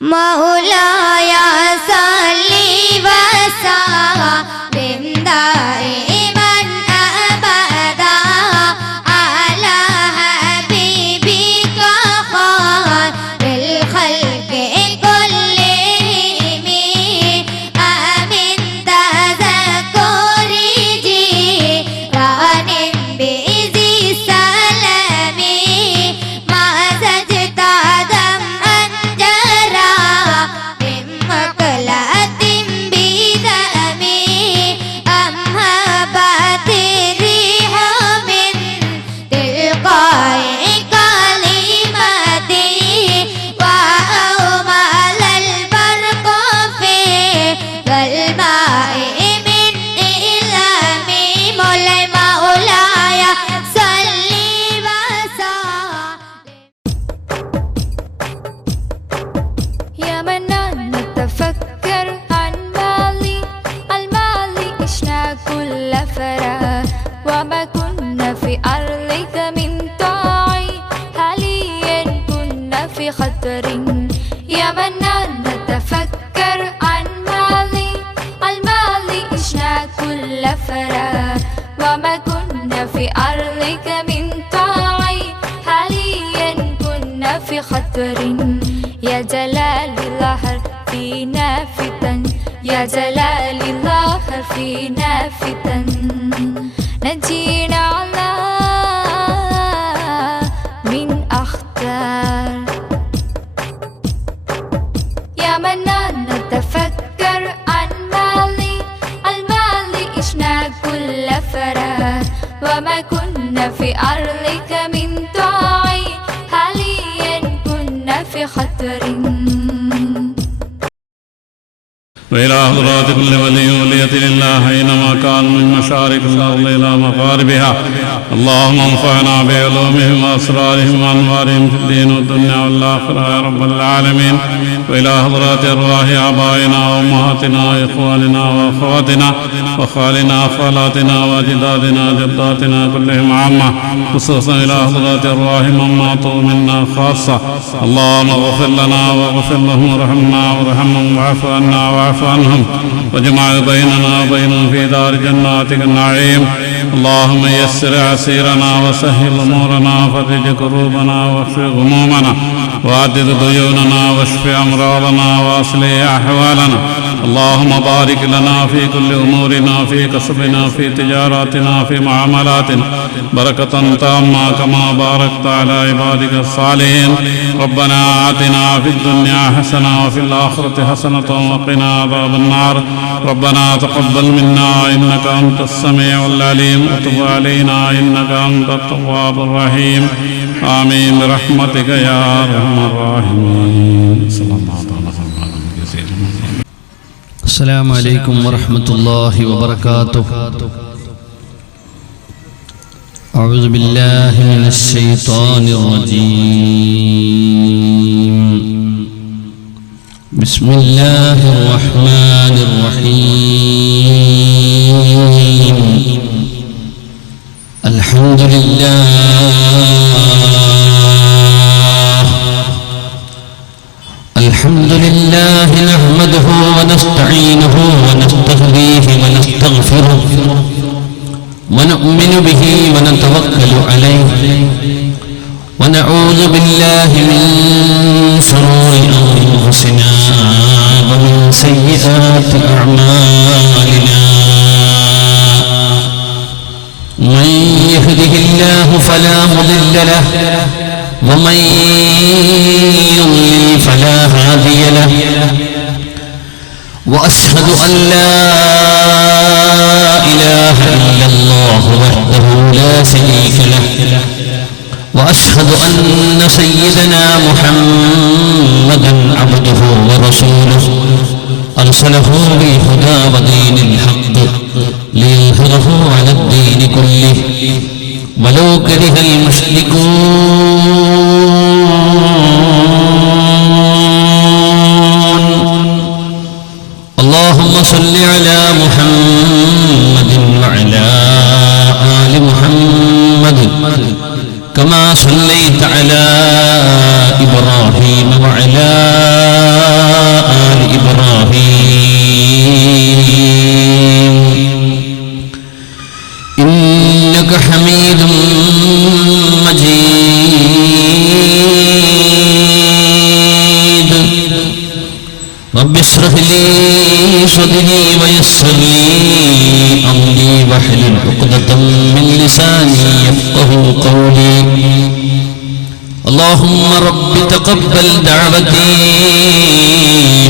مولاي صل وسلم دائما أبدا على حبيبك خير الخلق كلهم آمن تذكر جيران بذي السلام ما زجت دمعا جرى من مقلة بدم أم هبت الريح من تلقاء كلمة وأومل البرق في الماء من إلم مولاي صل وسلم. يا منان نتفكر عن مالي المالي عشنا كل فرح وما كنا في أرضك من طاعي حاليا كنا في خطر. يا منان نتفكر عن مالي المالي عشنا كل فرح وما كنا في أرضك من طاعي حاليا كنا في خطر. يا جلال الله فينا فتن يا جلال الله فينا فتن نجينا الله من أخطار. يا منان نتفكر عن مالي المالي عشنا كل فرح وما كنا في أرضك من طاعي حاليا كنا في خطر. وإلى حضرات كل ولي ولية لله أينما كان من مشارق الأرض إلى مغاربها اللهم انفعنا بعلومهم وأسرارهم وأنوارهم في الدين والدنيا والآخرة يا رب العالمين. وإلى حضرات أرواح آبائنا وأمهاتنا وإخواننا وأخواتنا وخالنا وخالاتنا وأجدادنا وجداتنا كلهم عامة خصوصا إلى حضرات أرواح من ماتوا منا خاصة اللهم اغفر لنا واغفر لهم وارحمنا وارحمهم واعف عنا واعف عنهم واجمع بيننا وبينهم في دار جناتك النعيم. اللهم يسر عسيرنا وسهل أمورنا وفرج كروبنا واغفر غمومنا وعدد ديوننا واشف أمراضنا وأصلح أحوالنا. اللهم بارك لنا في كل أمورنا في كسبنا في تجاراتنا في معاملاتنا بركة تامة كما باركت على عبادك الصالحين. ربنا آتنا في الدنيا حسنة وفي الآخرة حسنة وقنا عذاب النار. ربنا تقبل منا إنك أنت السميع العليم وتب علينا إنك أنت التواب الرحيم. آمين برحمتك يا أرحم الراحمين. صلى الله عليه وسلم. السلام عليكم ورحمة الله وبركاته. أعوذ بالله من الشيطان الرجيم. بسم الله الرحمن الرحيم. الحمد لله الحمد لله نحمده ونستعينه ونستهديه ونستغفره ونؤمن به ونتوكل عليه ونعوذ بالله من شرور أنفسنا ومن سيئات أعمالنا. من يهده الله فلا مضل له ومن يضلل فلا هادي له. وأشهد أن لا إله إلا الله وحده لا شريك له وأشهد أن سيدنا محمدا عبده ورسوله أرسله بالهدى ودين الحق ليظهره على الدين كله ولو كره المشركون. اللهم صل على محمد وعلى آل محمد كما صليت على إبراهيم وعلى رب اشرح لي صدري ويسر لي أمري واحلل عقدة من لساني يفقهوا قولي اللهم رب تقبل دعوتي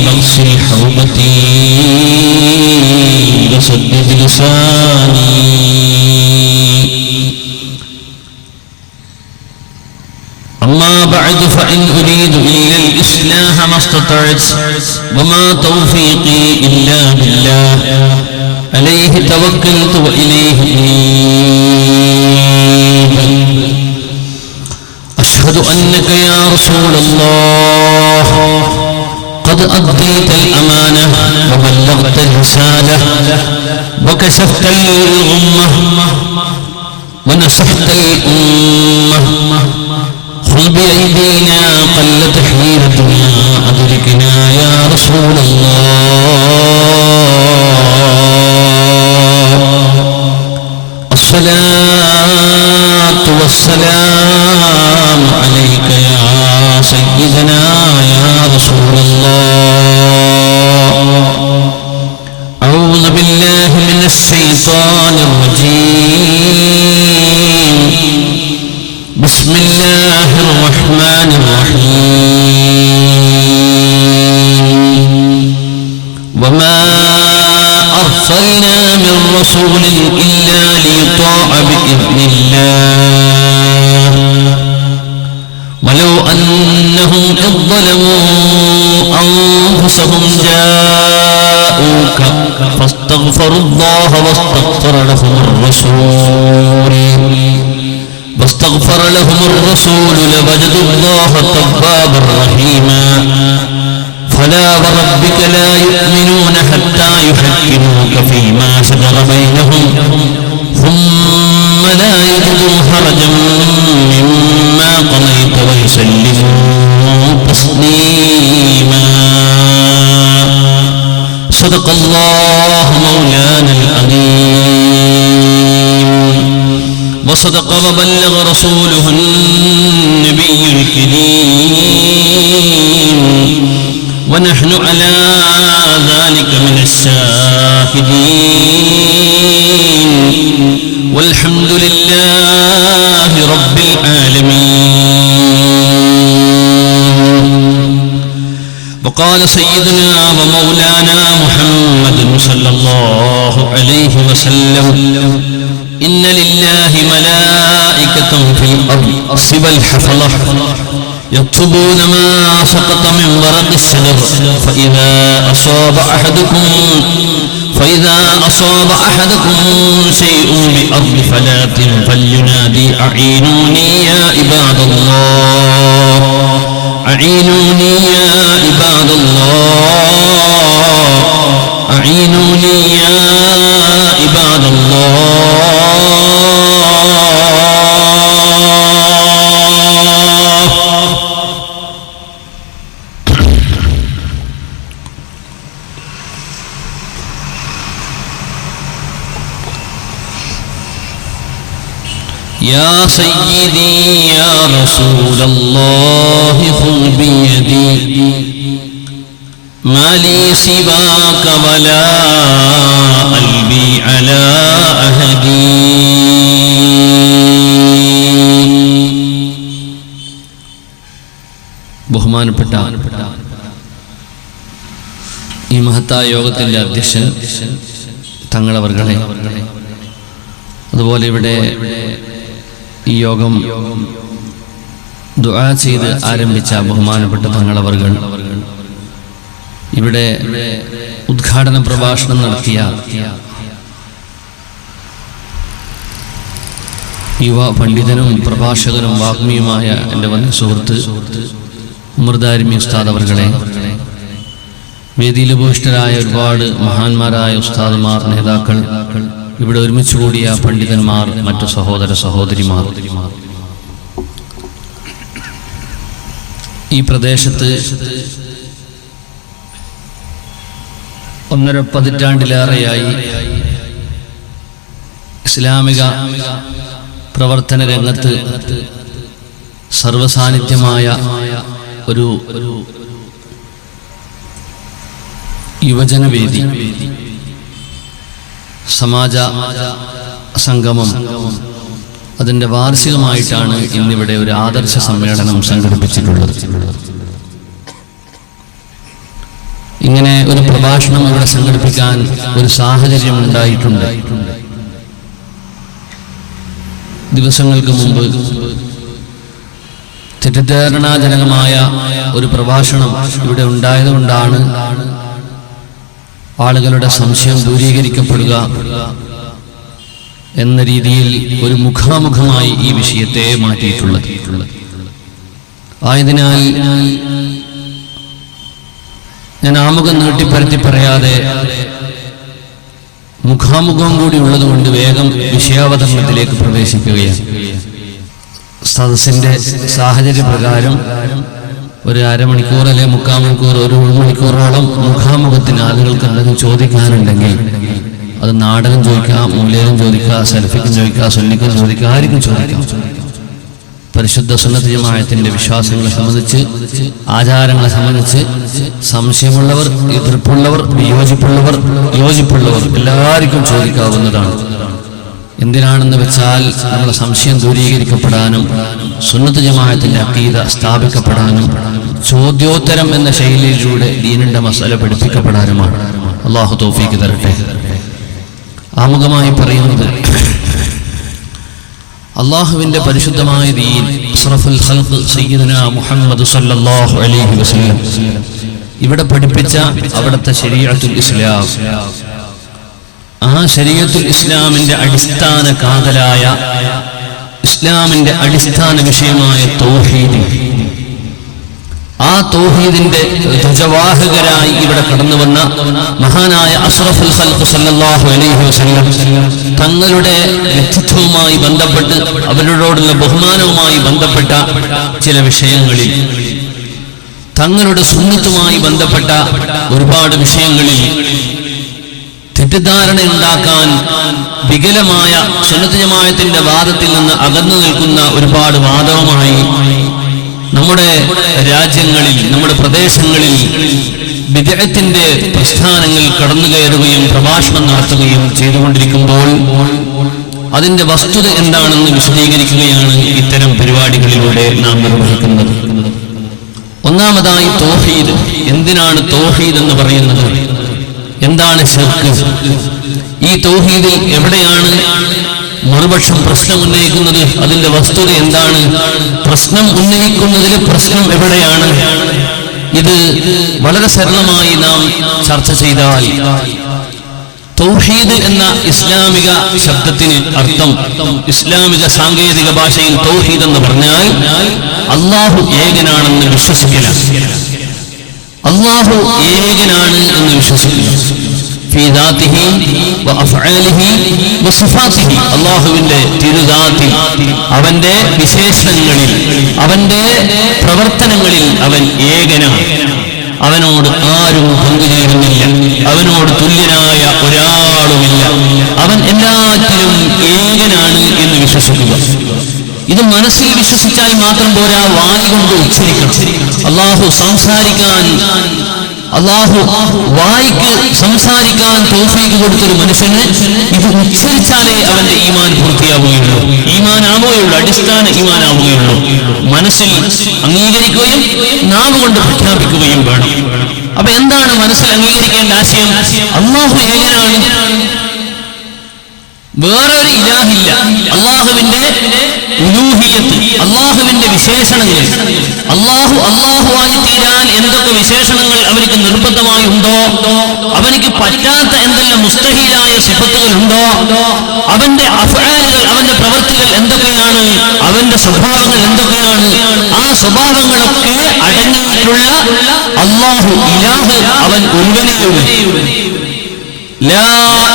واغسل حوبتي وسدد لساني. أما بعد فإن أريد إلا الإصلاح ما استطعت وما توفيقي إلا بالله عليه توكلت وإليه أنيب. أشهد أنك يا رسول الله قد أديت الأمانة وبلغت الرسالة وكشفت الغمة ونصحت الأمة. خذ بأيدينا قلت حيلتنا أدركنا يا رسول الله. الصلاة والسلام عليك يا سيدنا يا رسول الله. أعوذ بالله من الشيطان الرجيم. بسم الله الرحمن الرحيم. وما أرسلنا من رسول إلا ليطاع بإذن الله ولو أنهم إذ ظلموا أنفسهم جاءوك فاستغفروا الله واستغفر لهم الرسول لوجدوا الله توابا رحيما. فلا وربك لا يؤمنون حتى يحكموك فيما شجر بينهم ثم لا يجدوا حرجا مما قضيت ويسلموا تسليما. صدق الله مولانا العظيم وصدق وبلغ رسوله النبي الكريم ونحن على ذلك من الشاهدين والحمد لله رب العالمين. وقال سيدنا ومولانا محمد صلى الله عليه وسلم إن لله ملائكة في الأرض سوى الحفظة يكتبون ما سقط من ورق الشجر فإذا أصاب أحدكم شيء بأرض فلاة فلينادي أعينوني يا عباد الله أعينوني يا عباد الله أعينوني يا عباد الله. يا سيدي يا رسول الله خذ بيدي ما لي سواك ولا قلبي على أهدي. ബഹുമാനപ്പെട്ട ഈ മഹത്തായ യോഗത്തിൻ്റെ അധ്യക്ഷൻ തങ്ങളവർകളെ, അതുപോലെ ഇവിടെ ഈ യോഗം ദുആ ചെയ്ത് ആരംഭിച്ച ബഹുമാനപ്പെട്ട തങ്ങളവർകൾ, ഇവിടെ ഉദ്ഘാടന പ്രഭാഷണം നടത്തിയ യുവ പണ്ഡിതനും പ്രഭാഷകനും വാഗ്മിയുമായ എൻ്റെ വന്യ സുഹൃത്ത് ഉമർദാരിമി ഉസ്താദ് അവർകളെ, വേദിയിൽ ഉപവിഷ്ടരായ ഒരുപാട് മഹാന്മാരായ ഉസ്താദുമാർ, നേതാക്കൾ, ഇവിടെ ഒരുമിച്ച് കൂടിയ പണ്ഡിതന്മാർ, മറ്റു സഹോദര സഹോദരിമാർ, ഈ പ്രദേശത്ത് 1.5 പതിറ്റാണ്ടിലേറെയായി ഇസ്ലാമിക പ്രവർത്തന രംഗത്ത് സർവസാന്നിധ്യമായ ഒരു യുവജനവേദി സമാജ സംഗമം അതിൻ്റെ വാർഷികമായിട്ടാണ് ഇന്നിവിടെ ഒരു ആദർശ സമ്മേളനം സംഘടിപ്പിച്ചിട്ടുള്ളത്. ഇങ്ങനെ ഒരു പ്രഭാഷണം ഇവിടെ സംഘടിപ്പിക്കാൻ ഒരു സാഹചര്യം ഉണ്ടായിട്ടുണ്ട്. ദിവസങ്ങൾക്ക് മുമ്പ് തെറ്റിദ്ധാരണാജനകമായ ഒരു പ്രഭാഷണം ഇവിടെ ഉണ്ടായതുകൊണ്ടാണ് ആളുകളുടെ സംശയം ദൂരീകരിക്കപ്പെടുക എന്ന രീതിയിൽ ഒരു മുഖാമുഖമായി ഈ വിഷയത്തെ മാറ്റിയിട്ടുള്ളത്. ആയതിനാൽ ഞാൻ ആമുഖം നീട്ടിപ്പരത്തി പറയാതെ മുഖാമുഖം കൂടി ഉള്ളതുകൊണ്ട് വേഗം വിഷയാവതരണത്തിലേക്ക് പ്രവേശിക്കുകയാണ്. സദസ്സിന്റെ സാഹചര്യപ്രകാരം ഒരു അരമണിക്കൂർ അല്ലെങ്കിൽ 3/4 മണിക്കൂർ, ഒരു മണിക്കൂറോളം മുഖാമുഖത്തിന് ആളുകൾക്ക് എന്തെങ്കിലും ചോദിക്കാനുണ്ടെങ്കിൽ അത് നാടകം ചോദിക്കാം, മൂലയിലും ചോദിക്കാം, സെൽഫിക്കും ചോദിക്കാം, സുന്നിക്കും ചോദിക്കാം, ആർക്കും ചോദിക്കാം. പരിശുദ്ധ സുന്നത്ത് ജമാഅത്തിന്റെ വിശ്വാസങ്ങളെ സംബന്ധിച്ച്, ആചാരങ്ങളെ സംബന്ധിച്ച് സംശയമുള്ളവർ, എതിർപ്പുള്ളവർ, യോജിപ്പുള്ളവർ എല്ലാവർക്കും ചോദിക്കാവുന്നതാണ്. എന്തിനാണെന്ന് വെച്ചാൽ നമ്മുടെ സംശയം ദൂരീകരിക്കപ്പെടാനും സുന്നത്ത് ജമാഅത്തിന്റെ അഖീദ സ്ഥാപിക്കപ്പെടാനും ചോദ്യോത്തരം എന്ന ശൈലിയിലൂടെ ദീനിന്റെ മസല പഠിപ്പിക്കപ്പെടാനുമാണ്. അല്ലാഹു തൗഫീഖ് തരട്ടെ. ആമുഖമായി പറയുന്നത്, അള്ളാഹുവിന്റെ പരിശുദ്ധമായ ദീൻ അഷ്റഫുൽ ഖൽഖ് സയ്യിദുനാ മുഹമ്മദ് സല്ലല്ലാഹു അലൈഹി വസല്ലം ഇവിടെ പഠിപ്പിച്ച അവിടുത്തെ ശരീഅത്തുൽ ഇസ്ലാം, ആ ശരീഅത്തുൽ ഇസ്ലാമിന്റെ അടിസ്ഥാന കാതലായ, ഇസ്ലാമിന്റെ അടിസ്ഥാന വിഷയമായ തൗഹീദ്, ആ തൗഹീദിന്റെ ധ്വജവാഹകരായി ഇവിടെ കടന്നു വന്ന മഹാനായ അഷ്റഫുൽ ഖൽഖ് സല്ലല്ലാഹു അലൈഹി വസല്ലം തങ്ങളുടെ വ്യക്തിത്വവുമായി ബന്ധപ്പെട്ട് അവരോടുള്ള ബഹുമാനവുമായി ബന്ധപ്പെട്ട ചില വിഷയങ്ങളിൽ, തങ്ങളുടെ സുന്നത്തുമായി ബന്ധപ്പെട്ട ഒരുപാട് വിഷയങ്ങളിൽ തെറ്റിദ്ധാരണ ഉണ്ടാക്കാൻ വികലമായ സുന്നത്ത് ജമാഅത്തിന്റെ വാദത്തിൽ നിന്ന് അകന്നു നിൽക്കുന്ന ഒരുപാട് വാദവുമായി നമ്മുടെ രാജ്യങ്ങളിൽ, നമ്മുടെ പ്രദേശങ്ങളിൽ ബിദ്അത്തിന്റെ പ്രസ്ഥാനങ്ങൾ കടന്നു കയറുകയും പ്രഭാഷണം നടത്തുകയും ചെയ്തുകൊണ്ടിരിക്കുമ്പോൾ അതിന്റെ വസ്തുത എന്താണെന്ന് വിശദീകരിക്കുകയാണ് ഇത്തരം പരിപാടികളിലൂടെ നാം നിർവഹിക്കുന്നത്. ഒന്നാമതായി തൗഹീദ്. എന്തിനാണ് തൗഹീദ് എന്ന് പറയുന്നത്? എന്താണ് ശിർക്ക്? ഈ തൗഹീദിൽ എവിടെയാണ് മറുപക്ഷം പ്രശ്നം ഉന്നയിക്കുന്നത്? അതിന്റെ വസ്തുത എന്താണ്? പ്രശ്നം ഉന്നയിക്കുന്നതിൽ പ്രശ്നം എവിടെയാണ്? ഇത് വളരെ സരളമായി നാം ചർച്ച ചെയ്താൽ, തൗഹീദ് എന്ന ഇസ്ലാമിക ശബ്ദത്തിന് അർത്ഥം, ഇസ്ലാമിക സാങ്കേതിക ഭാഷയിൽ തൗഹീദ് എന്ന് പറഞ്ഞാൽ അല്ലാഹു ഏകനാണെന്ന് വിശ്വസിക്കലാണ്. അല്ലാഹു ഏകനാണ് എന്ന് വിശ്വസിക്കുക. അല്ലാഹുവിന്റെ തിരുദാത്തിൽ, അവന്റെ വിശേഷണങ്ങളിൽ, അവന്റെ പ്രവർത്തനങ്ങളിൽ അവൻ ഏകനാണ്. അവനോട് ആരും പങ്കുചേരുന്നില്ല, അവനോട് തുല്യനായ ഒരാളുമില്ല, അവൻ എല്ലാറ്റിലും ഏകനാണ് എന്ന് വിശ്വസിക്കുക. ഇത് മനസ്സിൽ വിശ്വസിച്ചാൽ മാത്രം പോരാ, വായി കൊണ്ട് ഉച്ചരിക്കണം. അള്ളാഹു വായിക്ക് സംസാരിക്കാൻ തൗഫീഖ് കൊടുത്തൊരു മനുഷ്യന് ഇത് ഉച്ചരിച്ചാലേ അവന്റെ ഈമാൻ പൂർത്തിയാവുകയുള്ളൂ, ഈമാനാവുകയുള്ളൂ, അടിസ്ഥാന ഈമാനാവുകയുള്ളൂ. മനസ്സിൽ അംഗീകരിക്കുകയും നാവ് കൊണ്ട് പ്രഖ്യാപിക്കുകയും വേണം. അപ്പൊ എന്താണ് മനസ്സിൽ അംഗീകരിക്കേണ്ട ആശയം? അല്ലാഹു ഏകനാണ്, വേറൊരു ഇലാഹില്ല. അള്ളാഹുവിന്റെ ഉലൂഹിയത്ത്, അള്ളാഹുവിന്റെ വിശേഷണങ്ങൾ, അള്ളാഹുവായി തീരാൻ എന്തൊക്കെ വിശേഷണങ്ങൾ അവനിക്ക് നിർബന്ധമായി ഉണ്ടോ, അവനിക്ക് പറ്റാത്ത എന്തെല്ലാം മുസ്തഹീലായ സിഫത്തുകൾ ഉണ്ടോ, അവന്റെ അഫ്ആലുകൾ, അവന്റെ പ്രവൃത്തികൾ എന്തൊക്കെയാണ്, അവന്റെ സ്വഭാവങ്ങൾ എന്തൊക്കെയാണ്, ആ സ്വഭാവങ്ങളൊക്കെ അടങ്ങിയിട്ടുള്ള അള്ളാഹു ഇലാഹ്, അവൻ ഒരുവനെയുള്ളൂ. ലാ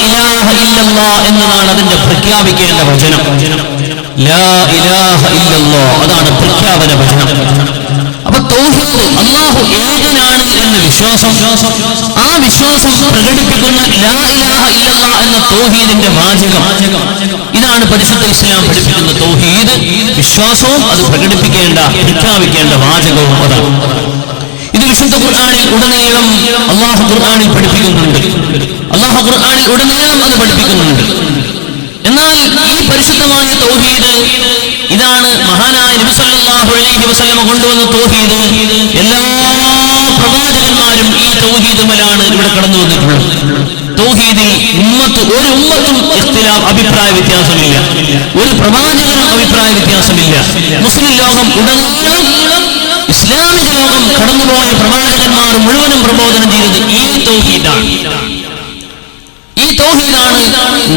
ഇലാഹ ഇല്ലല്ലാഹ് എന്നതാണ് അതിന്റെ പ്രഖ്യാപിക്കേണ്ട വചനം. ലാ ഇലാഹ ഇല്ലല്ലാഹ്, അതാണ് പ്രഖ്യാപന വചനം. അപ്പൊ തൗഹീദ്, അല്ലാഹു ഏകനാണ് എന്ന വിശ്വാസം, ആ വിശ്വാസം പ്രകടിപ്പിക്കുന്ന ലാ ഇലാഹ ഇല്ലല്ലാഹ് എന്ന തൗഹീദിന്റെ വാചകം, ഇതാണ് പരിശുദ്ധ ഇസ്ലാം പഠിപ്പിക്കുന്ന തൗഹീദ്. വിശ്വാസവും അത് പ്രകടിപ്പിക്കേണ്ട, പ്രഖ്യാപിക്കേണ്ട വാചകവും അതാണ്. ഇത് വിശുദ്ധ ഖുർആനിൽ ഉടനീളം അല്ലാഹു ഖുർആനിൽ പഠിപ്പിക്കുന്നുണ്ട്. അല്ലാഹു ഖുർആനിൽ ഉടനീളം അത് പഠിപ്പിക്കുന്നുണ്ട്. എന്നാൽ ഈ പരിശുദ്ധമായ തൗഹീദ്, ഇതാണ് മഹാനായ നബി സല്ലല്ലാഹു അലൈഹി വസല്ലം കൊണ്ടുവന്ന തൗഹീദ്. എല്ലാ പ്രവാചകന്മാരും ഈ തൗഹീദുമലാണ് ഇവിടെ കടന്നു വന്നിട്ടുള്ളത്. തൗഹീദിൽ ഒരു ഉമ്മത്തും അഭിപ്രായ വ്യത്യാസമില്ല, ഒരു പ്രവാചകനും അഭിപ്രായ വ്യത്യാസമില്ല. മുസ്ലിം ലോകം ഉടനീളം, ഇസ്ലാമിക ലോകം കടന്നുപോയ പ്രവാചകന്മാർ മുഴുവനും പ്രബോധനം ചെയ്തത് ഈ തൗഹീദാണ്. ഈ തൗഹീദാണ്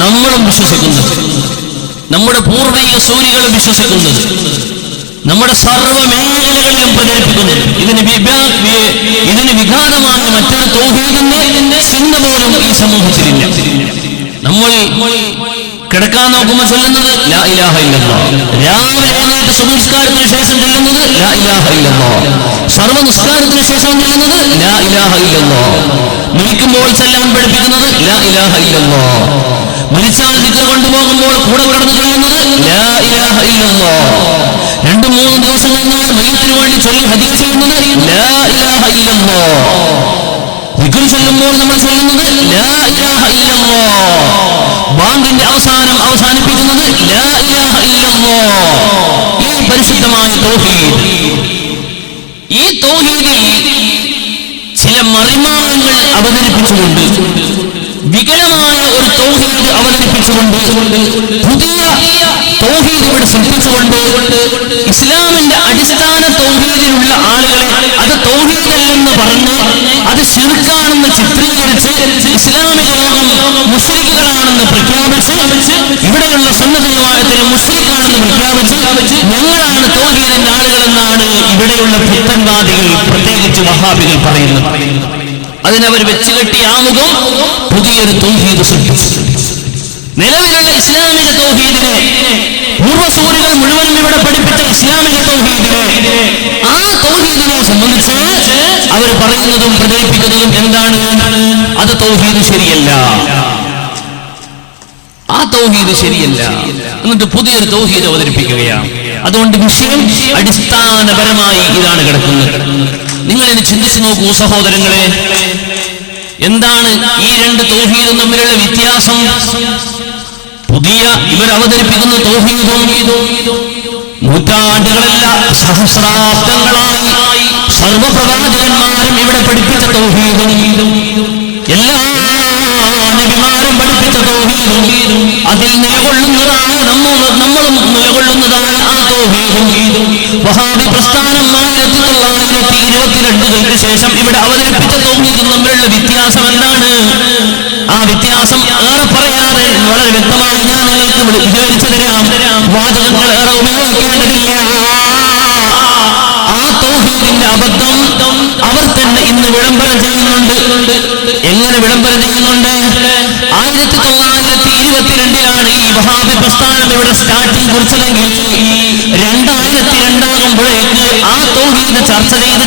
നമ്മളും വിശ്വസിക്കുന്നത്, നമ്മുടെ പൂർവിക സൂര്യകളും വിശ്വസിക്കുന്നത്, നമ്മുടെ സർവ്വ മേഖലകളിലും പ്രചരിപ്പിക്കുന്നത്. ഇതിന് വിഘാതമായ മറ്റൊരു തൗഹീദിന്റെ ചിന്ത പോലും ഈ സമൂഹത്തിലില്ല. നമ്മൾ കിടക്കാൻ നോക്കുമ്പോൾ ചൊല്ലുന്നത് ലാ ഇലാഹ ഇല്ലല്ലാഹ്, രാവിലെ എഴുന്നേറ്റ് സുബ്ഹിസ്കാരത്തിന് ശേഷം ചൊല്ലുന്നത് ലാ ഇലാഹ ഇല്ലല്ലാഹ്, സർവ്വ നിസ്കാരത്തിന് ശേഷം ചൊല്ലുന്നത് ലാ ഇലാഹ ഇല്ലല്ലാഹ്, മരിക്കുമ്പോൾ ചെല്ലാൻ പഠിപ്പിക്കുന്നത് ലാ ഇലാഹ ഇല്ലല്ലാഹ്, മരിച്ചാൽ ദിക്ർ കൊണ്ടുപോകുമ്പോൾ കൂടെ കടന്നു ചൊല്ലുന്നത് ലാ ഇലാഹ ഇല്ലല്ലാഹ്, 2-3 ദിവസം കഴിഞ്ഞാൽ മയ്യത്തിന് വേണ്ടി ചൊല്ലി ഹദീസ് ചെയ്യുന്നത് ലാ ഇലാഹ ഇല്ലല്ലാഹ്, ദിക്ർ ചൊല്ലുമ്പോൾ നമ്മൾ ചൊല്ലുന്നത് ലാ ഇലാഹ ഇല്ലല്ലാഹ്, ബാങ്കിന്റെ അവസാനിപ്പിക്കുന്നത് ലാ ഇലാഹ ഇല്ലല്ലാഹ്. ഈ പരിശുദ്ധമായ തൗഹീദ്, ഈ തൗഹീദിൽ ചില മറിമായങ്ങൾ അവതരിപ്പിച്ചുകൊണ്ട്, വികലമായ ഒരു തൗഹീദ് അവതരിപ്പിച്ചുകൊണ്ട്, പുതിയ തൗഹീദ് ഇവിടെ സൃഷ്ടിച്ചുകൊണ്ട്, ഇസ്ലാമിന്റെ അടിസ്ഥാന തൗഹീദിലുള്ള ആളുകളെ അത് തൗഹീദല്ലെന്ന് പറഞ്ഞ് അത് ശിർക്കാണെന്ന് ചിത്രീകരിച്ച് ഇസ്ലാമിക ലോകം മുശ്രിക്കുകളാണെന്ന് പ്രഖ്യാപിച്ച്, ഇവിടെയുള്ള സുന്നത്ത് ജമാഅത്തിനെ മുശ്രിക്കാണെന്ന് പ്രഖ്യാപിച്ച് ഞങ്ങളാണ് തൗഹീദിന്റെ ആളുകളെന്നാണ് ഇവിടെയുള്ള പുത്തൻവാദികൾ, പ്രത്യേകിച്ച് വഹാബികൾ പറയുന്നത്. അതിനവർ വെച്ചുകെട്ടിയ ആമുഖം പുതിയൊരു തൗഹീദ് സൃഷ്ടിച്ചു. നിലവിലുള്ള ഇസ്ലാമിക തൗഹീദിനെ, പൂർവ്വസൂരികൾ മുഴുവനും ഇവിടെ പഠിപ്പിച്ച ഇസ്ലാമിക തൗഹീദിനെ, ആ തൗഹീദിനെ സംബന്ധിച്ച് അവർ പറയുന്നതും പ്രചരിപ്പിക്കുന്നതും എന്താണ്? അത് തൗഹീദ് ശരിയല്ല, ആ തൗഹീദ് ശരിയല്ല, എന്നിട്ട് പുതിയൊരു തൗഹീദ് അവതരിപ്പിക്കുകയാണ്. അതുകൊണ്ട് വിഷയം അടിസ്ഥാനപരമായി ഇതാണ് കിടക്കുന്നത്. നിങ്ങൾ ഇനി ചിന്തിച്ചു നോക്കൂ സഹോദരങ്ങളെ, എന്താണ് ഈ രണ്ട് തൗഹീദും തമ്മിലുള്ള വ്യത്യാസം? പുതിയ ഇവർ അവതരിപ്പിക്കുന്ന തൗഹീദും നൂറ്റാണ്ടുകളല്ല സഹസ്രാബ്ദങ്ങളായി സർവപ്രവാചകന്മാരും ഇവിടെ പഠിപ്പിച്ച തൗഹീദും, എല്ലാ നബിമാരും പഠിപ്പിച്ച തൗഹീദും, അതിൽ നിലകൊള്ളുന്നതാണ് നമ്മളും നിലകൊള്ളുന്നതാണ് ആ തൗഹീദും. വഹാബി പ്രസ്ഥാനം 1922 ശേഷം ഇവിടെ അവതരിപ്പിച്ച തൗഹീദും തമ്മിലുള്ള വ്യത്യാസം എന്താണ്? ആ വ്യത്യാസം ഏറെ പറയാതെ വളരെ വ്യക്തമായി ഞാൻ നിങ്ങൾക്ക് വിവരിച്ചു തരാം. വാചകങ്ങൾ ഏറെ ഉപയോഗിക്കേണ്ടതില്ല. ആ തൗഹീദിന്റെ അബദ്ധം അവർ തന്നെ ഇന്ന് വിളംബരം ചെയ്യുന്നുണ്ട്. എങ്ങനെ വിളംബരം ചെയ്യുന്നുണ്ട്? 1922 ഈ വഹാബി പ്രസ്ഥാനം ഇവിടെ സ്റ്റാർട്ടിങ് കുറിച്ചതെങ്കിൽ 2002 ആകുമ്പോഴേക്ക് ആ തൗഹീദ് ചർച്ച ചെയ്ത്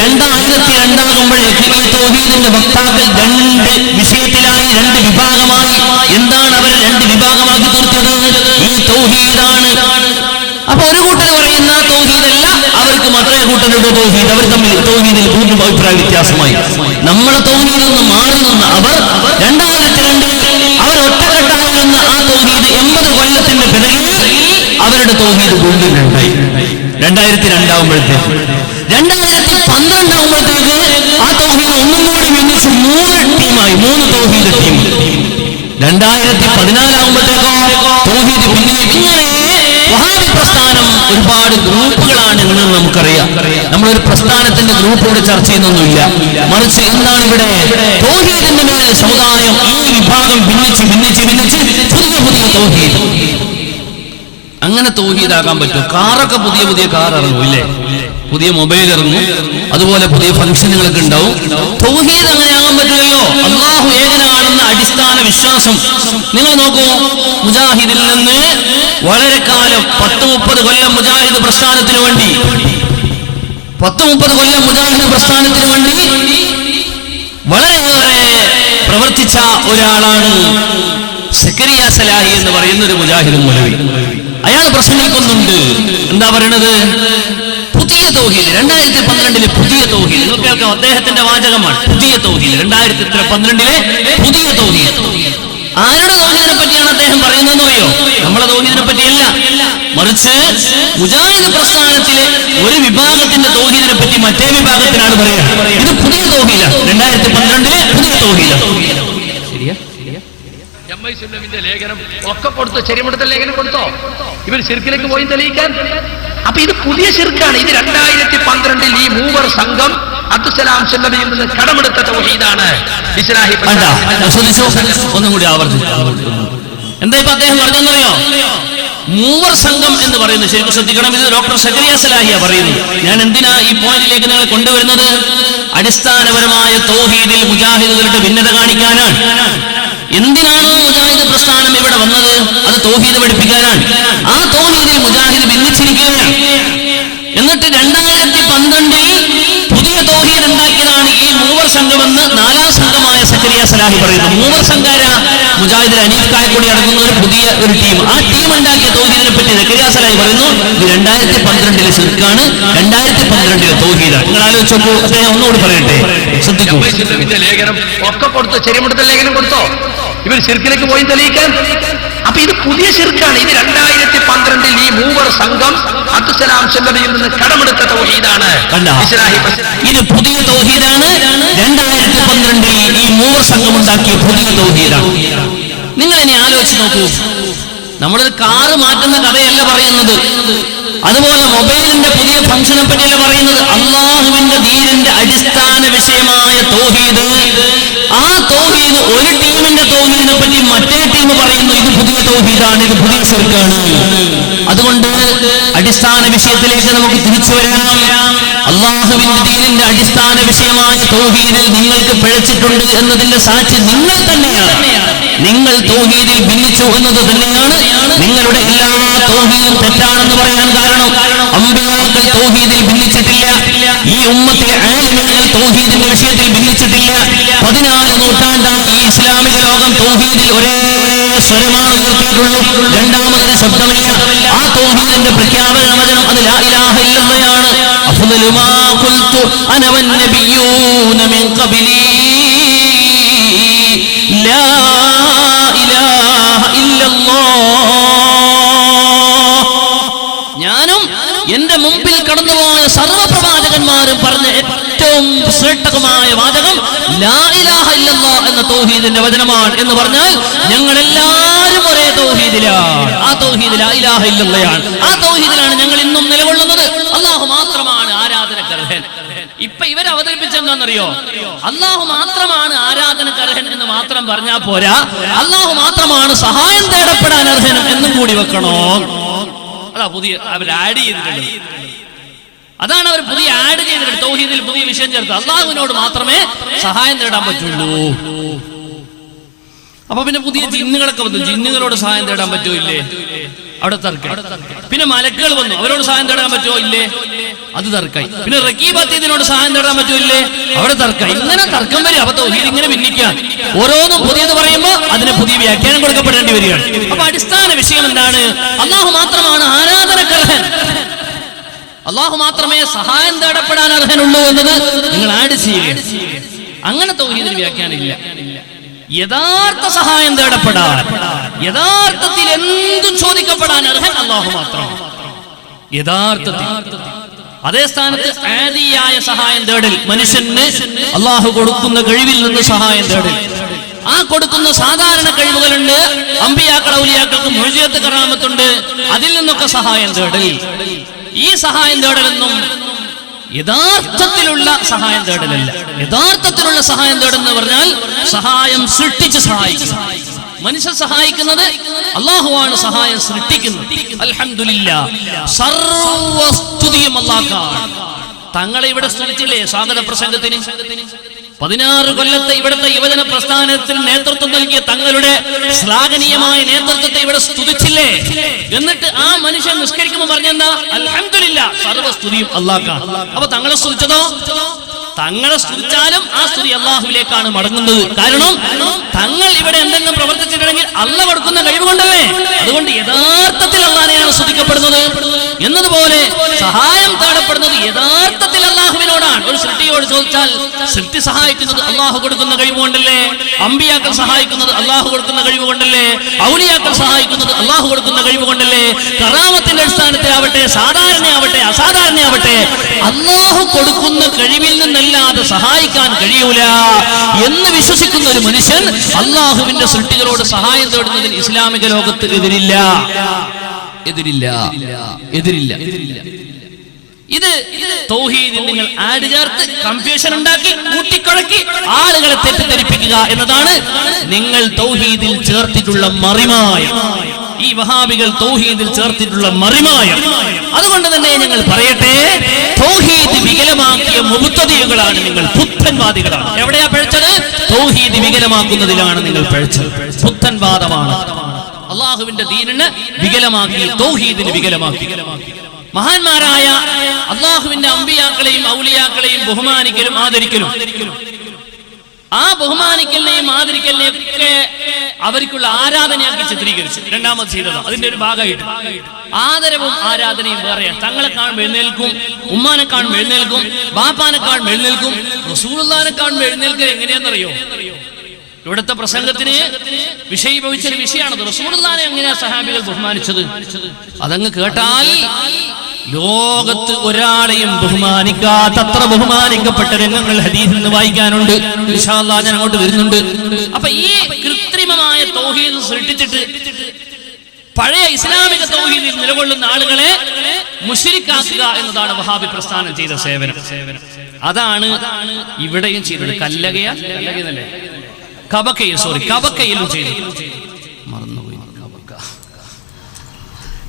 2002 ആകുമ്പോഴേക്ക് ഈ തൗഹീദിന്റെ വക്താക്കൾ 2 വിഷയത്തിലായി, 2 വിഭാഗമായി. എന്താണ് അവർ 2 വിഭാഗമാക്കി തീർത്തത്? ഈ തൗഹീദാണ്. അപ്പൊ ഒരു കൂട്ടർ പറയുന്ന തൗഹീദല്ല, അവർക്ക് മറ്റേ കൂട്ടരുടെ തൗഹീദ്, അവർ തമ്മിൽ തൗഹീദിൽ പൂർണ്ണ അഭിപ്രായ വ്യത്യാസമായി. നമ്മളെ തൗഹീദിൽ നിന്ന് മാറി നിന്ന് അവർ 2002 അവർ ഒറ്റക്കെട്ടായി നിന്ന് ആ തൗഹീദ് 80 കൊല്ലത്തിന്റെ പിറകിൽ അവരുടെ തൗഹീദ് വീണ്ടും 2002 ആകുമ്പോഴത്തേക്ക് 2012 ആകുമ്പോഴത്തേക്ക് ആ തൗഹീദ് ഒന്നും കൂടി ഭിന്നിച്ച് 3 ടീമായി, 3 തൗഹീദ് ടീം. 2014 ആകുമ്പോഴത്തേക്കോ തൗഹീദ് പിന്നെ ഇങ്ങനെ വഹാബി പ്രസ്ഥാനം ഒരുപാട് ഗ്രൂപ്പുകളാണ് എന്ന് നമുക്കറിയാം. നമ്മളൊരു പ്രസ്ഥാനത്തിന്റെ ഗ്രൂപ്പോട് ചർച്ച ചെയ്യുന്നൊന്നുമില്ല, മറിച്ച് എന്താണ് ഇവിടെ തൗഹീദിന്റെ മേൽ സമുദായം ഈ വിഭാഗം ഭിന്നിച്ച് പുതിയ തൗഹീദ്. അങ്ങനെ തൗഹീദാകാൻ പറ്റും. കാറൊക്കെ പുതിയ കാർ ഇറങ്ങും, ഇല്ലേ? പുതിയ മൊബൈൽ ഇറങ്ങും, അതുപോലെ പുതിയ ഫംഗ്ഷനുകളൊക്കെ ഉണ്ടാവും. തൗഹീദ് അങ്ങനെ ആകാൻ പറ്റില്ലല്ലോ. അല്ലാഹു ഏകനാണെന്ന അടിസ്ഥാന വിശ്വാസം നിങ്ങൾ നോക്കൂ. മുജാഹിദിൽ നിന്ന് വളരെ കാലം 10-30 കൊല്ലം മുജാഹിദ് പ്രസ്ഥാനത്തിന് വേണ്ടി 10-30 കൊല്ലം മുജാഹിദ് പ്രസ്ഥാനത്തിന് വേണ്ടി വളരെയേറെ പ്രവർത്തിച്ച ഒരാളാണ് സക്കരിയ സലാഹി എന്ന് പറയുന്ന ഒരു മുജാഹിദ് മൗലവി. അയാൾ പ്രസംഗിക്കുന്നുണ്ട്. എന്താ പറയണത്? പുതിയ തൗഹീദ് 2012 പുതിയ തൗഹീദ്. നിങ്ങൾ കേൾക്കാം, അദ്ദേഹത്തിന്റെ വാചകമാണ് പുതിയ തൗഹീദ്. 2012 പുതിയ തൗഹീദ്. ആരുടെ തൗഹീദിനെ പറ്റിയാണ് അദ്ദേഹം പറയുന്നതെന്ന് അറിയോ? നമ്മളെ തൗഹീദിനെ പറ്റിയല്ല, മറിച്ച് മുജാഹിദ് പ്രസ്ഥാനത്തിലെ ഒരു വിഭാഗത്തിന്റെ തൗഹീദിനെ പറ്റി മറ്റേ വിഭാഗത്തിനാണ് പറയുക. ഇത് പുതിയ തൗഹീദാണ്, 2012 പുതിയ തൗഹീദാണ്. ശരിയാ? സുന്നമിന്റെ ലേഖനം ഒക്കെ കൊടുത്തോ, ചെറിയമുടത്തെ ലേഖനം കൊടുത്തോ? ഇവർ ശിർക്കിലേക്ക് പോയി തെളിയിക്കാൻ. അപ്പൊ ഇത് പുതിയ ശിർക്കാണ്. ഇത് 2012 ഈ മൂവർ സംഘം അബ്ദുസലാം സുന്നമിയിൽ നിന്ന് കടമെടുത്ത തൗഹീദാണ്. ഒന്നും കൂടി ആവർത്തിച്ചു. എന്താ ഇപ്പൊ അദ്ദേഹം പറഞ്ഞെന്നറിയോ? മൂവർ സംഘം എന്ന് പറയുന്നത് ശരിക്കും ശ്രദ്ധിക്കണം. ഇത് ഡോക്ടർ സക്കരിയ സലാഹിയ പറയുന്നത്. ഞാൻ എന്തിനാ ഈ പോയിന്റിലേക്ക് നിങ്ങളെ കൊണ്ടുവരുന്നത്? അടിസ്ഥാനപരമായ തൗഹീദിൽ മുജാഹിദുകളുടെ ഭിന്നത കാണിക്കാനാണ്. എന്തിനാണോ മുജാഹിദ് പ്രസ്ഥാനം ഇവിടെ വന്നത്? അത് തൗഹീദ് പഠിപ്പിക്കാനാണ്. ആ തൗഹീദിൽ മുജാഹിദ് ഭിന്നിച്ചിരിക്കുകയാണ്. എന്നിട്ട് 2012 പുതിയ തൗഹീദ് ഉണ്ടാക്കിയതാണ് ഈ മൂവർ സംഘമെന്ന് 4ാം സംഘമായ സക്കരിയ സലാഹി പറയുന്നു. മൂവർ സംഘാര മുജാഹിദിൽ അനീഫ് കായക്കൂടി അടങ്ങുന്ന ഒരു പുതിയ ഒരു ടീം. ആ ടീം ഉണ്ടാക്കിയ തൗഹീദിനെ പറ്റി സക്കരിയ സലാഹി പറയുന്നു ഇത് 2012 ശിർക്കാണ്, 2012 തൗഹീദാണ്. നിങ്ങൾ ആലോചിച്ച് നോക്കൂ. അദ്ദേഹം ഒന്നുകൂടി പറയട്ടെ, ശ്രദ്ധിക്കൂ. ലേഖനം ഒക്കെ കൊടുത്തോ, ചെറിയമുടത്തെ ലേഖനം കൊടുത്തോ? ഇവർ ശിർക്കിലേക്ക് പോയി തെളിയിക്കാൻ. അപ്പൊ ഇത് പുതിയ ശിർക്കാണ്. ഇത് 2012 ഈ മൂവർ സംഘം അബ്ദുസലാം സുന്നമിയിൽ നിന്ന് കടമെടുത്ത തൗഹീദാണ്. ഇത് പുതിയ തൗഹീദാണ്. 2012 ഈ മൂവർ സംഘം ഉണ്ടാക്കിയ പുതിയ തൗഹീദാണ്. നിങ്ങൾ ഇനി ആലോചിച്ച് നോക്കൂ. നമ്മളൊരു കാറ് മാറ്റുന്ന കഥയല്ല പറയുന്നത്, അതുപോലെ മൊബൈലിന്റെ പുതിയ ഫംഗ്ഷനെ പറ്റിയല്ല പറയുന്നത്. അള്ളാഹുവിന്റെ ദീനിന്റെ അടിസ്ഥാന വിഷയമായ തൗഹീദ്, ആ തൗഹീദ് ഒരു ടീമിന്റെ തൗഹീദിനെ പറ്റി മറ്റേ ടീം പറയുന്നു ഇത് പുതിയ തൗഹീദാണ്, ഇത് പുതിയ ശിർക്കാണ്. അതുകൊണ്ട് അടിസ്ഥാന വിഷയത്തിലേക്ക് നമുക്ക് തിരിച്ചു വരാം. അള്ളാഹുവിന്റെ ദീനിന്റെ അടിസ്ഥാന വിഷയമായ തൗഹീദിൽ നിങ്ങൾക്ക് പിഴച്ചിട്ടുണ്ട് എന്നതിന്റെ സാക്ഷി നിങ്ങൾ തന്നെയാണ്. നിങ്ങൾ തൗഹീദിൽ ഭിന്നിച്ചു എന്നത് തന്നെയാണ് നിങ്ങളുടെ എല്ലാ തൗഹീദും തെറ്റാണെന്ന് പറയാൻ കാരണം. അമ്പിയാക്കൾ തൗഹീദിൽ ഭിന്നിച്ചിട്ടില്ല. ഈ ഉമ്മത്തിലെ ആലിമീങ്ങൾ തൗഹീദിന്റെ വിഷയത്തിൽ ഭിന്നിച്ചിട്ടില്ല. 14 നൂറ്റാണ്ടാണ് ഈ ഇസ്ലാമിക ലോകം തൗഹീദിൽ ഒരേ സ്വരമാണ് ഉയർത്തിയിട്ടുള്ളൂ. രണ്ടാമതൊരു ശബ്ദമില്ല. ആ തൗഹീദിന്റെ പ്രഖ്യാപന വചനം അത് ലാ ഇലാഹ ഇല്ലല്ലാഹ്. അഫ്ളലു മാ ഖുൽതു അന വന്നബിയ്യൂന മിൻ ഖബ്ലി ലാ ഇലാഹ ഇല്ലല്ലാഹ്. ഞാനും എന്റെ മുമ്പിൽ കടന്നുപോയ സർവ്വപ്രവാചകന്മാരും പറഞ്ഞ ഏറ്റവും ശ്രേഷ്ഠമായ വാചകം ലാ ഇലാഹ ഇല്ലല്ലാഹ് എന്ന തൗഹീദിന്റെ വചനമാണ് എന്ന് പറഞ്ഞാൽ ഞങ്ങൾ എല്ലാവരും ഒരേ തൗഹീദിലാണ്. ആ തൗഹീദ് ലാ ഇലാഹ ഇല്ലല്ലാഹ്. ആ തൗഹീദിലാണ് ഞങ്ങൾ ഇന്നും നിലകൊള്ളുന്നത്. അല്ലാഹു മാത്രമാണ് ആരാധനക്കർഹൻ. ഇപ്പൊ ഇവർ അവതരിപ്പിച്ചെന്താണെന്നറിയോ? അല്ലാഹു മാത്രമാണ് ആരാധനക്കർഹൻ എന്ന് മാത്രം പറഞ്ഞാൽ പോരാ, അല്ലാഹു മാത്രമാണ് സഹായം തേടപ്പെടാൻ അർഹൻ എന്നും കൂടി വെക്കണോ? അതാ പുതിയ അവർ ആഡ് ചെയ്തിട്ടുള്ളത്. അതാണ് അവർ പുതിയ ആഡ് ചെയ്തിട്ടുണ്ട്. തൗഹീദിൽ പുതിയ വിഷയം ചേർത്ത് അള്ളാഹുവിനോട് മാത്രമേ സഹായം തേടാൻ പറ്റുള്ളൂ. അപ്പൊ പിന്നെ പുതിയ ജിന്നുകളൊക്കെ വന്നു. ജിന്നുകളോട് സഹായം തേടാൻ പറ്റുമോ ഇല്ലേ? അവിടെ തർക്കം. പിന്നെ മലക്കുകൾ വന്നു, അവരോട് സഹായം തേടാൻ പറ്റുമോ ഇല്ലേ? അത് തർക്കായി. പിന്നെ റക്കീബാത്തിനോട് സഹായം തേടാൻ പറ്റുമോ ഇല്ലേ? അവിടെ തർക്കായി. ഇങ്ങനെ തർക്കം വരും. അപ്പൊ തൗഹീദ് ഇങ്ങനെ ഭിന്നിക്കാൻ ഓരോന്നും പുതിയത് പറയുമ്പോ അതിന് പുതിയ വ്യാഖ്യാനം കൊടുക്കപ്പെടേണ്ടി വരികയാണ്. അപ്പൊ അടിസ്ഥാന വിഷയം എന്താണ്? അള്ളാഹു മാത്രമാണ് ആരാധനക്കർഹൻ, അള്ളാഹു മാത്രമേ സഹായം തേടപ്പെടാൻ അർഹനുള്ളൂ എന്നത് നിങ്ങൾ ആഡ് ചെയ്യുക. അങ്ങനെ തൗഹീദിന് വ്യാഖ്യാനം ഇല്ല. യഥാർത്ഥ സഹായം തേടപ്പെടാൻ, യഥാർത്ഥത്തിൽ എന്തും ചോദിക്കപ്പെടാൻ അർഹൻ അള്ളാഹു മാത്രം. യഥാർത്ഥത്തിൽ അതേ സ്ഥാനത്ത് ആദിയായ സഹായം തേടൽ, മനുഷ്യന് അള്ളാഹു കൊടുക്കുന്ന കഴിവിൽ നിന്ന് സഹായം തേടൽ. ആ കൊടുക്കുന്ന സാധാരണ കഴിവുകളുണ്ട്. അമ്പിയാക്കൾ ഔലിയാക്കൾക്ക് മുഅ്ജിസത്ത് കറാമത്തുണ്ട്. അതിൽ നിന്നൊക്കെ സഹായം തേടൽ. ഈ സഹായം തേടലൊന്നും യഥാർത്ഥത്തിലുള്ള സഹായം തേടലല്ല. യഥാർത്ഥത്തിലുള്ള സഹായം തേടെന്ന് പറഞ്ഞാൽ സഹായം സൃഷ്ടിച്ച് സഹായിക്കും. മനുഷ്യൻ സഹായിക്കുന്നത് അല്ലാഹുവാണ്, സഹായം സൃഷ്ടിക്കുന്നത്. അൽഹംദുലില്ലാഹ്, സർവസ്തുതിയും അല്ലാഹ്ക്കാണ്. തങ്ങളെ ഇവിടെ സ്തുതിച്ചില്ലേ സ്വാഗത പ്രസംഗത്തിന്? 16 കൊല്ലത്തെ ഇവിടുത്തെ യുവജന പ്രസ്ഥാനത്തിന് നേതൃത്വം നൽകിയ തങ്ങളുടെ ശ്ലാഘനീയമായ നേതൃത്വത്തെ ഇവിടെ സ്തുതിച്ചില്ലേ? എന്നിട്ട് ആ മനുഷ്യൻ നിസ്കരിക്കുമ്പോൾ പറഞ്ഞെന്താ? അൽഹംദുലില്ലാഹ്, സർവസ്തുതിയും അല്ലാഹ്ക്കാണ്. അപ്പൊ തങ്ങളെ സ്തുതിച്ചതോ? തങ്ങളെ സ്തുതിച്ചാലും ആ സ്തുതി അള്ളാഹുവിലേക്കാണ് മടങ്ങുന്നത്. കാരണം തങ്ങൾ ഇവിടെ എന്തെങ്കിലും പ്രവർത്തിച്ചിട്ടുണ്ടെങ്കിൽ അള്ള കൊടുക്കുന്ന കഴിവ് കൊണ്ടല്ലേ. അതുകൊണ്ട് യഥാർത്ഥത്തിൽ അള്ളാഹിനെയാണ് സ്തുതിക്കപ്പെടുന്നത്. എന്നതുപോലെ സഹായം തേടപ്പെടുന്നത് യഥാർത്ഥത്തിൽ അള്ളാഹുവിനോടാണ്. ഒരു സൃഷ്ടിയോട് ചോദിച്ചാൽ സൃഷ്ടി സഹായിക്കുന്നത് അള്ളാഹു കൊടുക്കുന്ന കഴിവ് കൊണ്ടല്ലേ. അമ്പിയാക്കൾ സഹായിക്കുന്നത് അള്ളാഹു കൊടുക്കുന്ന കഴിവ് കൊണ്ടല്ലേ. ഔലിയാക്കൾ സഹായിക്കുന്നത് അള്ളാഹു കൊടുക്കുന്ന കഴിവ് കൊണ്ടല്ലേ. കറാമത്തിന്റെ അടിസ്ഥാനത്തിലാവട്ടെ, സാധാരണയാവട്ടെ, അസാധാരണയാവട്ടെ, അള്ളാഹു കൊടുക്കുന്ന കഴിവിൽ നിന്നല്ലാതെ സഹായിക്കാൻ കഴിയൂല എന്ന് വിശ്വസിക്കുന്ന ഒരു മനുഷ്യൻ അള്ളാഹുവിന്റെ സൃഷ്ടികളോട് സഹായം തേടുന്നതിന് ഇസ്ലാമിക ലോകത്ത് എതിരില്ല. ഇത് തൗഹീദിൽ നിങ്ങൾ ആഡ് ചേർത്ത് കൺഫ്യൂഷൻ ഉണ്ടാക്കി കൂട്ടിക്കുഴക്കി ആളുകളെ തെറ്റിദ്ധരിപ്പിക്കുക എന്നതാണ് നിങ്ങൾ തൗഹീദിൽ ചേർത്തിട്ടുള്ള മറിമായം. ഈ വഹാബികൾ തൗഹീദിൽ ചേർത്തിട്ടുള്ള മറിമായം. അതുകൊണ്ട് തന്നെ ഞങ്ങൾ പറയട്ടെ, തൗഹീദ് വികലമാക്കിയ മുബ്തദികളാണ് നിങ്ങൾ, പുത്തൻവാദികളാണ്. എവിടെയാ പിഴച്ചത്? തൗഹീദ് വികലമാക്കുന്നതിലാണ് നിങ്ങൾ പിഴച്ചത്. പുത്തൻവാദമാണ്. അള്ളാഹുവിന്റെ ദീനിനെ വികലമാക്കി, തൗഹീദിനെ വികലമാക്കി. മഹാന്മാരായ അള്ളാഹുവിന്റെ അമ്പിയാക്കളെയും ഔലിയാക്കളെയും ബഹുമാനിക്കലും ആദരിക്കലും, ആ ബഹുമാനിക്കലിനെയും ആദരിക്കലിനെയും ഒക്കെ അവർക്കുള്ള ആരാധനയാക്കി ചിത്രീകരിച്ചു. രണ്ടാമത് ചെയ്തത് അതിന്റെ ഒരു ഭാഗമായിട്ട് ആദരവും ആരാധനയും വേറെയാണ്. തങ്ങളെ കാണുമ്പോൾ എഴുന്നേൽക്കും, ഉമ്മാനെ കാണുമ്പോൾ എഴുന്നേൽക്കും, ബാപ്പാനെ കാണുമ്പോൾ എഴുന്നേൽക്കും, റസൂലുള്ളാഹിനെ കാണുമ്പോൾ എഴുന്നേൽക്കുക. എങ്ങനെയാണെന്നറിയോ? ഇവിടുത്തെ പ്രസംഗത്തിന് വിഷയീഭവിച്ചൊരു വിഷയമാണത്. റസൂലുള്ളാഹിനെ എങ്ങനെയാ സഹാബികൾ ബഹുമാനിച്ചത്? അതങ്ങ് കേട്ടാൽ ലോകത്ത് ഒരാളെയും ബഹുമാനിക്കാത്തത്ര ബഹുമാനിക്കപ്പെട്ട രംഗങ്ങൾ ഹദീസിൽ നിന്ന് വായിക്കാനുണ്ട്. ഇൻഷാ അല്ലാഹ് ഞാൻ അങ്ങോട്ട് വരുന്നുണ്ട്. അപ്പൊ ഈ കൃത്രിമമായ തൗഹീദ് സൃഷ്ടിച്ചിട്ട് പഴയ ഇസ്ലാമിക തൗഹീദിൽ നിലകൊള്ളുന്ന ആളുകളെ മുശ്രിക്കാക്കുക എന്നതാണ് വഹാബി പ്രസ്ഥാനം ചെയ്ത സേവനം. അതാണ് ഇവിടെയും ചെയ്തത്. കല്ലകയല്ലേ, കബക്കയിലും ചെയ്തു. മറന്നുപോയി.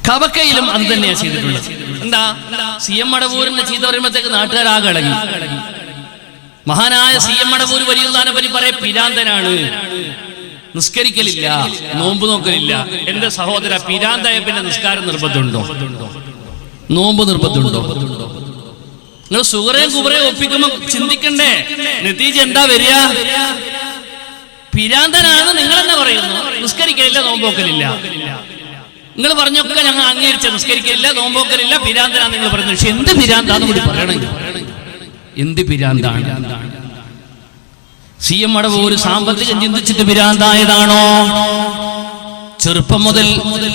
കബക്കയിലും അത് തന്നെയാണ് ചെയ്തിട്ടുള്ളത്. എന്താ? CM മടവൂരിനെ ചീത്ത പറയുമ്പോഴത്തേക്ക് നാട്ടുകാരാകെ ഇളകി. മഹാനായ CM മടവൂർ വലിയുള്ളാനെ പറ്റി പറയാ പിരാന്തനാണ്, നിസ്കരിക്കലില്ല, നോമ്പ് നോക്കലില്ല. എന്റെ സഹോദര, പിരാന്തായ പിന്നെ നിസ്കാരം നിർബന്ധമുണ്ടോ? നോമ്പ് നിർബന്ധമുണ്ടോ? നിങ്ങൾ സുഗറയും കുബറയും ഒപ്പിക്കുമ്പോ ചിന്തിക്കണ്ടേ നതീജ എന്താ വരിക? പിരാന്തനാണ് നിങ്ങൾ തന്നെ പറയുന്നു, നിസ്കരിക്കലില്ല, നോമ്പോക്കലില്ല. നിങ്ങൾ പറഞ്ഞൊക്കെ ഞങ്ങൾ അംഗീകരിച്ച നിസ്കരിക്കലില്ല, നോമ്പോക്കലില്ല, പിരാന്തനാണ് നിങ്ങൾ പറയുന്നത്. പക്ഷെ എന്ത് പിരാന്താന്ന് കൂടി പറയണമെങ്കിൽ എന്ത് പിരാന്താണ്? CM മടവൂർ സാമ്പത്തികം ചിന്തിച്ചിട്ട് പിരാന്തായതാണോ? ചെറുപ്പം മുതൽ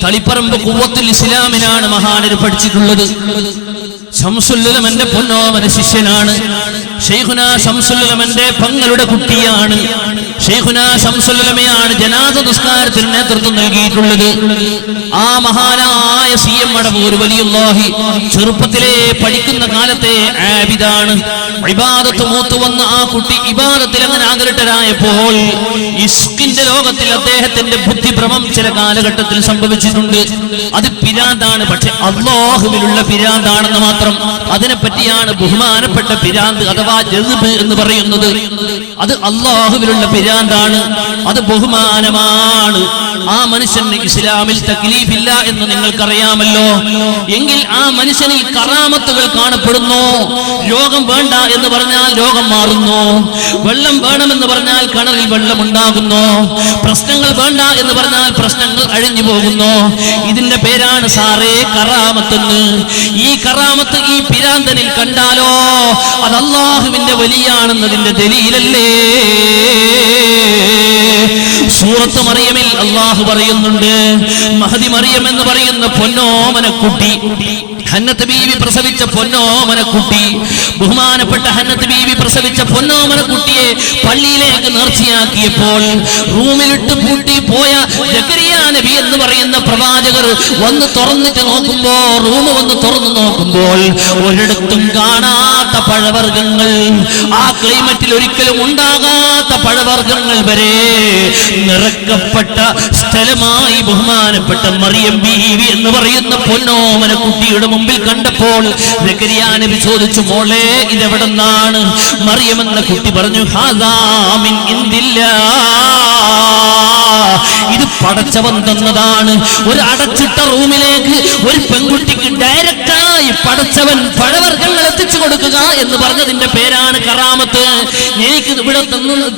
തളിപ്പറമ്പ് ഖുവ്വത്തുൽ ഇസ്ലാമിനാണ് മഹാനര് പഠിച്ചിട്ടുള്ളത്. ശംസുൽ ഉലമ എന്റെ പൊന്നോമന ശിഷ്യനാണ്. ശൈഖുനാ ശംസുൽ ഉലമ എന്റെ പങ്ങളുടെ കുട്ടിയാണ്. ശൈഖുനാ ശംസുൽ ഉലമയാണ് ജനാസ നിസ്കാരത്തിന് നേതൃത്വം നൽകിയിട്ടുള്ളത്. ആ മഹാനായ CM മടവൂർ വലിയുള്ളാഹി ചെറുപ്പത്തിലെ പഠിക്കുന്ന കാലത്തെ ആബിദാണ്. ഇബാദത്ത് മൂത്തു വന്ന ആ കുട്ടി ഇബാദത്തിൽ അങ്ങനെ ആഗ്രഹരായപ്പോൾ ഇസ്കിന്റെ ലോകത്തിൽ അദ്ദേഹത്തിന്റെ ബുദ്ധിഭ്രമം ചില കാലഘട്ടത്തിൽ സംഭവിച്ചിട്ടുണ്ട്. അത് പിരാന്താണ്, പക്ഷെ അല്ലാഹുവിലുള്ള പിരാന്താണെന്ന് മാത്രം. അതിനെപ്പറ്റിയാണ് ബഹുമാനപ്പെട്ട പിരാന്ത് അഥവാ ജസ്ബ് എന്ന് പറയുന്നത്. അത് അല്ലാഹുവിലുള്ള പിരാന്താണ്, അത് ബഹുമാനമാണ്. ആ മനുഷ്യന് ഇസ്ലാമിൽ തക്ലീഫില്ല എന്ന് നിങ്ങൾക്കറിയാമല്ലോ. എങ്കിൽ ആ മനുഷ്യനിൽ കറാമത്തുകൾ കാണപ്പെടുന്നു. രോഗം വേണ്ട എന്ന് പറഞ്ഞാൽ രോഗം മാറുന്നു. വെള്ളം വേണമെന്ന് പറഞ്ഞാൽ കിണറിൽ വെള്ളം ഉണ്ടാകുന്നു. പ്രശ്നങ്ങൾ വേണ്ട എന്ന് പറഞ്ഞാൽ പ്രശ്നങ്ങൾ അഴിഞ്ഞു പോകുന്നു. ഇതിന്റെ പേരാണ് സാറേ കറാമത്തെന്ന്. ഈ കറാമത്ത് ഈ പിരാന്തനിൽ കണ്ടാലോ അത് അല്ലാഹുവിന്റെ വലിയാണെന്നതിന്റെ ദലീലല്ലേ? സൂറത്ത് മറിയമിൽ അല്ലാഹു പറയുന്നുണ്ട്, മഹദി മറിയം എന്ന് പറയുന്ന പൊന്നോമന കുട്ടി, ഹന്നത്ത് ബീവി പ്രസവിച്ച പൊന്നോമന കുട്ടി, ബഹുമാനപ്പെട്ട ഹന്നത്ത് ബീവി പ്രസവിച്ച പൊന്നോമന കുട്ടിയെ പള്ളിയിലേക്ക് നേർച്ചയാക്കിയപ്പോൾ റൂമിലിട്ട് പൂട്ടി പോയ സക്കരിയ നബി എന്ന് പറയുന്ന പ്രവാചകർ വന്ന് തുറന്നിട്ട് നോക്കുമ്പോ, റൂം വന്ന് തുറന്നു നോക്കുമ്പോൾ ഒരിടത്തും കാണാത്ത പഴവർഗ്ഗങ്ങൾ, ആ ക്ലൈമറ്റിൽ ഒരിക്കലും ഉണ്ടാകാത്ത പഴവർഗ്ഗങ്ങൾ വരെ നിറക്കപ്പെട്ട സ്ഥലമായി ബഹുമാനപ്പെട്ട മറിയം ബീവി എന്ന് പറയുന്ന പൊന്നോമന കുട്ടിയുടെ മുമ്പിൽ മുമ്പിൽ കണ്ടപ്പോൾ സക്കരിയ നബി ചോദിച്ചു, മോളെ ഇതെവിടെന്നാണ്? മറിയം എന്ന കുട്ടി പറഞ്ഞു, ഹാദാ മിൻ ഇൻദില്ലാഹ്, ഇത് പടച്ചവൻ തന്നതാണ്. ഒരു അടച്ചിട്ട റൂമിലേക്ക് ഒരു പെൺകുട്ടിക്ക് ഡയറക്റ്റായി പടച്ചവൻ പഴവർഗ്ഗങ്ങൾ എത്തിച്ചു കൊടുക്കുക എന്ന് പറഞ്ഞതിന്റെ പേരാണ് കറാമത്ത്. എനിക്ക് ഇവിടെ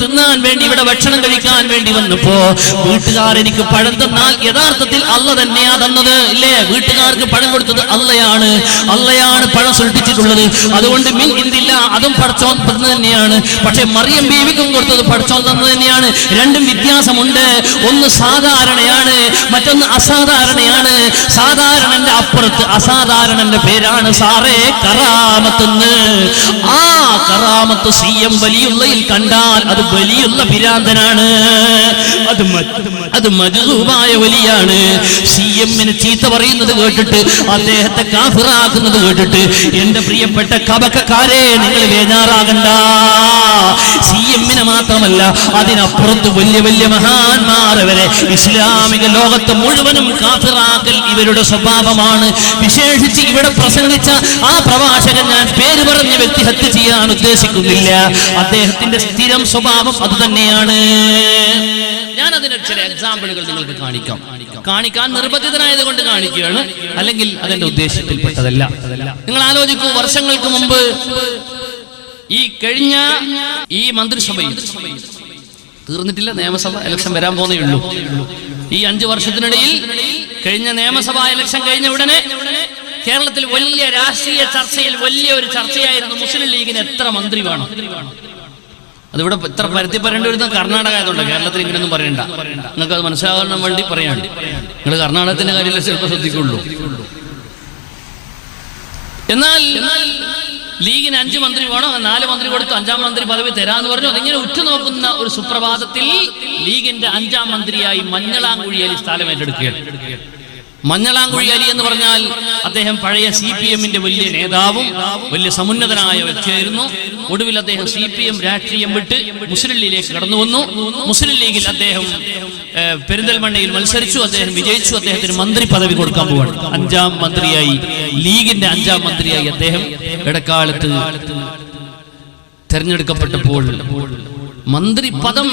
തിന്നാൻ വേണ്ടി, ഇവിടെ ഭക്ഷണം കഴിക്കാൻ വേണ്ടി വന്നപ്പോ വീട്ടുകാർ എനിക്ക് പഴം തന്നാൽ യഥാർത്ഥത്തിൽ അല്ല തന്നെയാ തന്നത്, ഇല്ലേ? വീട്ടുകാർക്ക് പഴം കൊടുത്തത് അള്ളയാണ്, അള്ളയാണ് പഴം സൃഷ്ടിച്ചിട്ടുള്ളത്. അതുകൊണ്ട് മിൻ ഇന്ദില്ല, അതും പടച്ചോൻ തന്നത് തന്നെയാണ്. പക്ഷെ മറിയം ബീവിക്കും കൊടുത്തത് പടച്ചോൻ തന്നത് തന്നെയാണ്. രണ്ടും വ്യത്യാസമുണ്ട്. ഒന്ന് സാധാരണയാണ്, മറ്റൊന്ന് അസാധാരണയാണ്. സാധാരണന്റെ അപ്പുറത്ത് അസാധാരണന്റെ പേരാണ് സാറേ കറാമത്തെന്ന്. ആ കറാമത്ത് സിയം വലിയുള്ളയിൽ കണ്ടാൽ അത് വലിയുള്ള പിരാന്തനാണ്, അത് മജ്‌ദൂബായ വലിയാണ്. സിഎമ്മിന് ചീത്ത പറയുന്നത് കേട്ടിട്ട്, അദ്ദേഹത്തെ കാഫിറാക്കുന്നത് കേട്ടിട്ട് എന്റെ പ്രിയപ്പെട്ട കബക്കാരെ നിങ്ങൾ ബേജാറാകണ്ട. സിഎമ്മിനെ മാത്രമല്ല, അതിനപ്പുറത്ത് വലിയ വലിയ മഹാന്മാർ വരെ ഇസ്ലാമിക ലോകത്ത് മുഴുവനും കാഫിറാക്കൽ ഇവരുടെ സ്വഭാവമാണ്. വിശേഷിച്ച് ഇവിടെ പ്രസംഗിച്ച ആ പ്രഭാഷകൻ, ഞാൻ പേര് പറഞ്ഞ വ്യക്തി ഹത്യ ചെയ്യാൻ ഉദ്ദേശിക്കുന്നില്ല, അദ്ദേഹത്തിന്റെ സ്ഥിരം സ്വഭാവം അത് തന്നെയാണ്. ഞാൻ അതിന് ചില എക്സാമ്പിളുകൾ നിങ്ങൾക്ക് കാണിക്കാൻ നിർബന്ധിതനായത് കൊണ്ട് കാണിക്കുകയാണ്, അല്ലെങ്കിൽ അതെന്റെ ഉദ്ദേശത്തിൽപ്പെട്ടതല്ല. നിങ്ങൾ ആലോചിക്കൂ, വർഷങ്ങൾക്ക് മുമ്പ് ഈ കഴിഞ്ഞ ഈ മന്ത്രിസഭയിൽ തീർന്നിട്ടില്ല, നിയമസഭ ഇലക്ഷൻ വരാൻ പോകുന്നേ ഉള്ളൂ. ഈ 5 വർഷത്തിനിടയിൽ കഴിഞ്ഞ നിയമസഭാ ഇലക്ഷൻ കഴിഞ്ഞ ഉടനെ കേരളത്തിൽ വലിയ രാഷ്ട്രീയ ചർച്ചയിൽ വലിയ ഒരു ചർച്ചയായിരുന്നു മുസ്ലിം ലീഗിന് എത്ര മന്ത്രി വേണം. അതിവിടെ എത്ര പരത്തി പറയേണ്ടി വരുന്ന കർണാടക ആയതുകൊണ്ട് കേരളത്തിൽ ഇങ്ങനെയൊന്നും പറയണ്ട, നിങ്ങൾക്ക് അത് മനസ്സിലാകാൻ വേണ്ടി പറയാണ്. നിങ്ങൾ കർണാടകത്തിന്റെ കാര്യമല്ലേ ചിലപ്പോൾ ശ്രദ്ധിക്കുള്ളൂ. എന്നാൽ ലീഗിന് 5 മന്ത്രി വേണോ, 4 മന്ത്രി കൊടുത്തു 5-ാം മന്ത്രി പദവി തരാന്ന് പറഞ്ഞു. അതിങ്ങനെ ഉറ്റുനോക്കുന്ന ഒരു സുപ്രഭാതത്തിൽ ലീഗിന്റെ 5-ാം മന്ത്രിയായി മഞ്ഞളാംകുഴി അലി സ്ഥാനം ഏറ്റെടുക്കുകയാണ്. മഞ്ഞളാംകുഴി അലി എന്ന് പറഞ്ഞാൽ അദ്ദേഹം പഴയ CPM-ന്റെ വലിയ നേതാവും വലിയ സമുന്നതനായ വ്യക്തിയായിരുന്നു. ഒടുവിൽ അദ്ദേഹം CPM രാഷ്ട്രീയം വിട്ട് മുസ്ലിം ലീഗിലേക്ക് കടന്നു വന്നു. മുസ്ലിം ലീഗിൽ അദ്ദേഹം പെരിന്തൽമണ്ണയിൽ മത്സരിച്ചു, അദ്ദേഹം വിജയിച്ചു. അദ്ദേഹത്തിന് മന്ത്രി പദവി കൊടുക്കാൻ പോവാണ്. 5-ാം മന്ത്രിയായി, ലീഗിന്റെ 5-ാം മന്ത്രിയായി അദ്ദേഹം ഇടക്കാലത്ത് തെരഞ്ഞെടുക്കപ്പെട്ടപ്പോൾ മന്ത്രി പദം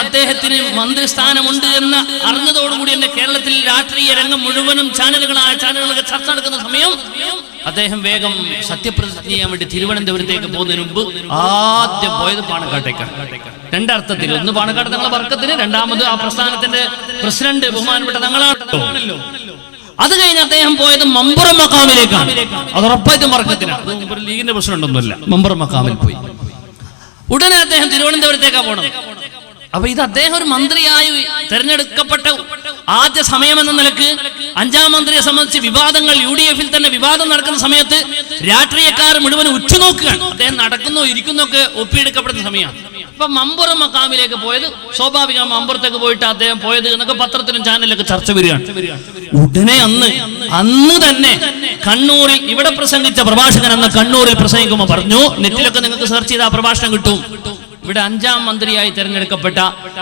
അദ്ദേഹത്തിന് മന്ത്രിസ്ഥാനമുണ്ട് എന്ന് അറിഞ്ഞതോടുകൂടി തന്നെ കേരളത്തിൽ രാഷ്ട്രീയ രംഗം മുഴുവനും ചാനലുകളൊക്കെ ചർച്ച നടക്കുന്ന സമയം അദ്ദേഹം വേഗം സത്യപ്രതിജ്ഞ ചെയ്യാൻ വേണ്ടി തിരുവനന്തപുരത്തേക്ക് പോകുന്നതിന് മുമ്പ് ആദ്യം പോയത് പാണക്കാട്ടേക്കാണ്. രണ്ടർത്ഥത്തിൽ, ഒന്ന് പാണക്കാട് തങ്ങളെ വർക്കത്തിന്, രണ്ടാമത് ആ പ്രസ്ഥാനത്തിന്റെ പ്രസിഡന്റ് ബഹുമാനപ്പെട്ട തങ്ങളാണല്ലോ. അത് കഴിഞ്ഞ് അദ്ദേഹം പോയത് മമ്പുറം മക്കാമിലേക്കാണ്. അത് ഉറപ്പായിട്ടും വർക്കത്തിനാണ്. ലീഗിന്റെ പ്രസിഡന്റ് ഒന്നുമല്ല, മമ്പുറം മക്കാമിൽ പോയി. ഉടനെ അദ്ദേഹം തിരുവനന്തപുരത്തേക്കാ പോണം. അപ്പൊ ഇത് അദ്ദേഹം ഒരു മന്ത്രിയായി തെരഞ്ഞെടുക്കപ്പെട്ട ആദ്യ സമയം എന്ന നിലക്ക് 5-ാം മന്ത്രിയെ സംബന്ധിച്ച് വിവാദങ്ങൾ, UDF-ൽ തന്നെ വിവാദം നടക്കുന്ന സമയത്ത് രാഷ്ട്രീയക്കാർ മുഴുവൻ ഉറ്റുനോക്കുകയാണ്. അദ്ദേഹം നടക്കുന്നോ ഇരിക്കുന്നോ ഒക്കെ ഒപ്പിയെടുക്കപ്പെടുന്ന സമയമാണ്. അപ്പൊ മമ്പുറം മക്കാമിലേക്ക് പോയത് സ്വാഭാവികം, മമ്പുറത്തേക്ക് പോയിട്ട് അദ്ദേഹം പോയത് എന്നൊക്കെ പത്രത്തിലും ചാനലിലൊക്കെ ചർച്ച വരികയാണ്. ഉടനെ അന്ന് തന്നെ കണ്ണൂരിൽ ഇവിടെ പ്രസംഗിച്ച പ്രഭാഷകൻ അന്ന് കണ്ണൂരിൽ പ്രസംഗിക്കുമ്പോൾ പറഞ്ഞു, നെറ്റിലൊക്കെ നിങ്ങൾക്ക് സെർച്ച് ചെയ്ത് ആ പ്രഭാഷണം കിട്ടും. ഇവിടെ 5-ാം മന്ത്രിയായി തെരഞ്ഞെടുക്കപ്പെട്ട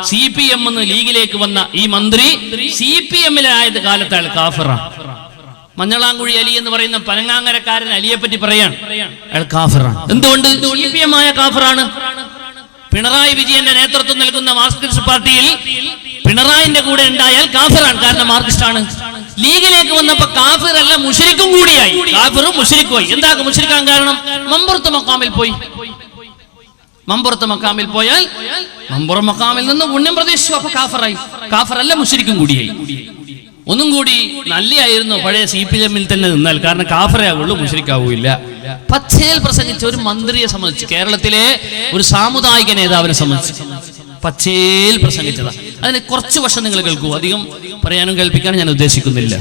CPM എന്ന് ലീഗിലേക്ക് വന്ന ഈ മന്ത്രി CPM-ലായത് കാലത്ത് അയാൾ കാഫിറാണ്. മഞ്ഞളാംകുഴി അലി എന്ന് പറയുന്ന പനങ്ങാങ്ങരക്കാരൻ അലിയെ പറ്റി പറയാൻ അയാൾ കാഫിറാണ്. എന്തുകൊണ്ട്? CPM ആയ കാഫിറാണ്. പിണറായി വിജയന്റെ നേതൃത്വം നൽകുന്ന മാർക്സിസ്റ്റ് പാർട്ടിയിൽ പിണറായിന്റെ കൂടെ ഉണ്ടായാൽ കാഫിറാണ്, കാരണം മാർക്സിസ്റ്റാണ്. ലീഗിലേക്ക് വന്നപ്പോ കാഫിറല്ല മുശ്രിക്കും കൂടിയായി, കാഫിറും മുശ്രിക്കുമായി. എന്താ മുശ്രിക്കാൻ കാരണം? മമ്പുറത്ത് മക്കാമിൽ പോയി. മമ്പുറത്ത് മക്കാമിൽ പോയാൽ മമ്പുറം മക്കാമിൽ നിന്ന് പുണ്യം പ്രതീക്ഷിച്ചു, അപ്പൊ കാഫറായി. കാഫറല്ല മുശ്രിക്കും കൂടിയായി. ഒന്നും കൂടി നല്ലയായിരുന്നു പഴയ CPM-ൽ തന്നെ നിന്നാൽ, കാരണം കാഫറേ ആവുള്ളൂ, മുശ്രിക്കാവൂല്ല. പച്ചയിൽ പ്രസംഗിച്ച ഒരു മന്ത്രിയെ സംബന്ധിച്ച്, കേരളത്തിലെ ഒരു സാമുദായിക നേതാവിനെ സംബന്ധിച്ച് പച്ചയിൽ പ്രസംഗിച്ചതാ. അതിന് കുറച്ച് വർഷം നിങ്ങൾ കേൾക്കൂ, അധികം പറയാനും കേൾപ്പിക്കാനും ഞാൻ ഉദ്ദേശിക്കുന്നില്ല.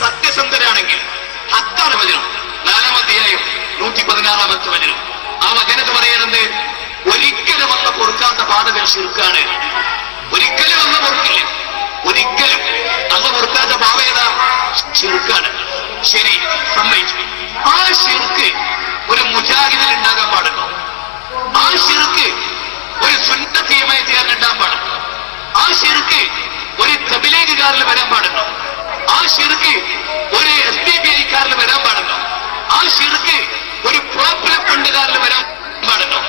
സത്യസന്ധനാണെങ്കിൽ 116 വചനം, ആ വചനത്ത് പറയുന്നത് ഒരിക്കലും അല്ല പൊറുക്കാത്ത പാതകൾ ശിർക്കാണ്. ഒരിക്കലും അല്ല പൊറുക്കില്ല, ഒരിക്കലും അല്ല പൊറുക്കാത്ത പാവയത ശിർക്കാണ്. ശരി, സമ്മതിച്ചു. ആ ശിർക്ക് ഒരു മുജാഹിദിൽ ഉണ്ടാകാൻ പാടുണ്ടോ? ആ ശിർക്ക് ഒരു സുന്നത്തിയുമായി ചേർന്ന് ഉണ്ടാകാൻ പാടുണ്ടോ? ആ ശിർക്ക് ഒരു തബ്ലീഗുകാരിൽ വരാൻ പാടുണ്ടോ? ആ ശിർക്ക് ഒരു SDPI-കാരിൽ വരാൻ പാടുണ്ടോ? ആ ശിർക്ക് ഒരു പോപ്പുലർ ഫണ്ടുകാരിൽ വരാൻ പാടുണ്ടോ?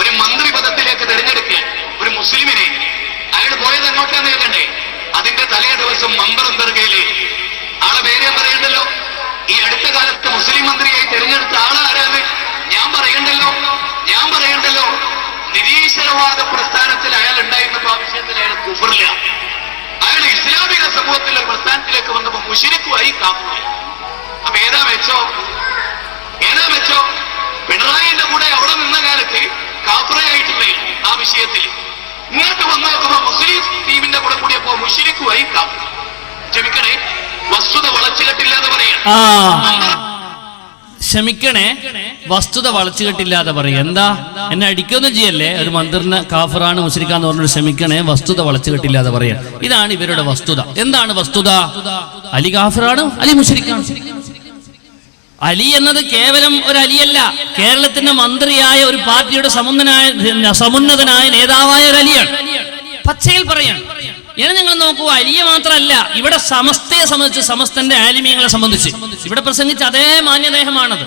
ഒരു മന്ത്രി പദത്തിലേക്ക് തെരഞ്ഞെടുക്കുക ഒരു മുസ്ലിമിനെ, അയാൾ പോയത് എങ്ങോട്ടാന്ന് കേൾക്കണ്ടേ? അതിന്റെ തലേ ദിവസം മമ്പറന്തർഗയില് ആളെ പേര് ഞാൻ പറയണ്ടല്ലോ. ഈ അടുത്ത കാലത്ത് മുസ്ലിം മന്ത്രിയായി തെരഞ്ഞെടുത്ത ആളാരാണ്? ഞാൻ പറയണ്ടല്ലോ. നിരീശ്വരവാദ പ്രസ്ഥാനത്തിൽ അയാൾ ഉണ്ടായിരുന്നപ്പോ ആ വിഷയത്തിൽ അയാൾ കുഫറില്ല. അയാൾ ഇസ്ലാമിക സമൂഹത്തിലെ പ്രസ്ഥാനത്തിലേക്ക് വന്നപ്പോ മുശ്രിക്കുമായി കാഫിറായി. അപ്പൊ ഏതാ മെച്ചോ? പിണറായിന്റെ കൂടെ അവിടെ നിന്ന കാലത്ത് കാഫിറായിട്ടില്ലായിരുന്നു ആ വിഷയത്തിൽ. ഇങ്ങോട്ട് വന്നു നോക്കുമ്പോ മുസ്ലിം ടീമിന്റെ കൂടെ കൂടിയപ്പോ മുശ്രിക്കുമായി കാഫിർ. ക്ഷമിക്കണേ, വസ്തുത വളച്ചുകെട്ടില്ലാതെ പറയാം. ക്ഷമിക്കണേ, വസ്തുത വളച്ചുകെട്ടില്ലാതെ പറയും. എന്താ, എന്നെ അടിക്കൊന്നും ചെയ്യല്ലേ, ഒരു മന്ത്രിന് കാഫിറാണ് മുശ്രിക്കാന്ന് പറഞ്ഞു. ക്ഷമിക്കണേ, വസ്തുത വളച്ചുകെട്ടില്ലാതെ പറയാം. ഇതാണ് ഇവരുടെ വസ്തുത. എന്താണ് വസ്തുത? അലി കാഫിറാണ്, അലി മുശ്രിക്കാണ്. അലി എന്നത് കേവലം ഒരു അലിയല്ല, കേരളത്തിന്റെ മന്ത്രിയായ ഒരു പാർട്ടിയുടെ സമുന്നതനായ നേതാവായ ഒരു അലിയാണ്. പച്ചയിൽ പറയാൻ. ഇനി നിങ്ങൾ നോക്കൂ, അലിയെ മാത്രമല്ല, ഇവിടെ സമസ്തയെ സംബന്ധിച്ച്, സമസ്തന്റെ ആലിമീങ്ങളെ സംബന്ധിച്ച് ഇവിടെ പ്രസംഗിച്ച അതേ മാന്യദേഹമാണത്.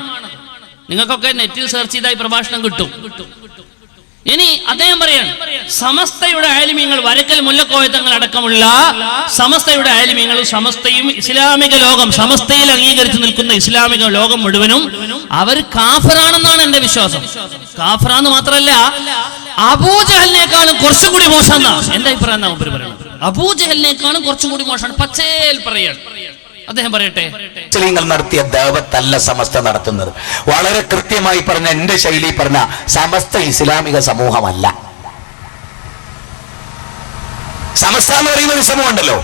നിങ്ങൾക്കൊക്കെ നെറ്റിൽ സെർച്ച് ചെയ്തായി പ്രഭാഷണം കിട്ടും. ഇനി അദ്ദേഹം പറയാണ്, സമസ്തയുടെ ആലിമീങ്ങൾ, വരക്കൽ മുല്ലക്കോയത്തങ്ങൾ അടക്കമുള്ള സമസ്തയുടെ ആലിമീങ്ങൾ, സമസ്തയും ഇസ്ലാമിക ലോകം, സമസ്തയിൽ അംഗീകരിച്ചു നിൽക്കുന്ന ഇസ്ലാമിക ലോകം മുഴുവനും അവർ കാഫിറാണെന്നാണ് എന്റെ വിശ്വാസം. കാഫിറാന്ന് മാത്രമല്ല, അബൂജഹലിനേക്കാളും കുറച്ചും കൂടി മോശം എന്റെ അഭിപ്രായം. മൂപ്പര് പറയുന്നത് അബൂജഹലിനേക്കാളും കുറച്ചും കൂടി മോശമാണ്. പച്ചയിൽ പറയാണ്. അദ്ദേഹം പറയട്ടെ. മുസ്ലിങ്ങൾ നടത്തിയ ദഅവത്തല്ല സമസ്ത നടത്തുന്നത്. വളരെ കൃത്യമായി പറഞ്ഞ, എന്റെ ശൈലി പറഞ്ഞ, സമസ്ത ഇസ്ലാമിക സമൂഹമല്ല. സമസ്ത എന്ന് പറയുന്ന ഒരു സമൂഹം ഉണ്ടല്ലോ,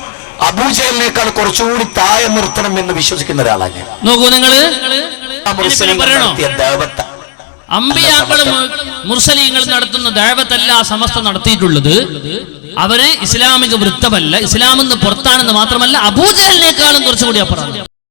അബൂജഹലിനേക്കാൾ കുറച്ചുകൂടി താഴെ നിർത്തണം എന്ന് വിശ്വസിക്കുന്ന ഒരാളാണ്. നോക്കൂ നിങ്ങള്, ദഅവത്ത അമ്പിയാക്കളും മുർസലീങ്ങളും നടത്തുന്ന ദഅവത്തല്ല സമസ്ത നടത്തിയിട്ടുള്ളത്. അവര് ഇസ്ലാമിക വൃത്തമല്ല, ഇസ്ലാമെന്ന് പുറത്താണെന്ന് മാത്രമല്ല, അബൂജഹലിനേക്കാളും കുറച്ചുകൂടി അപ്പുറം.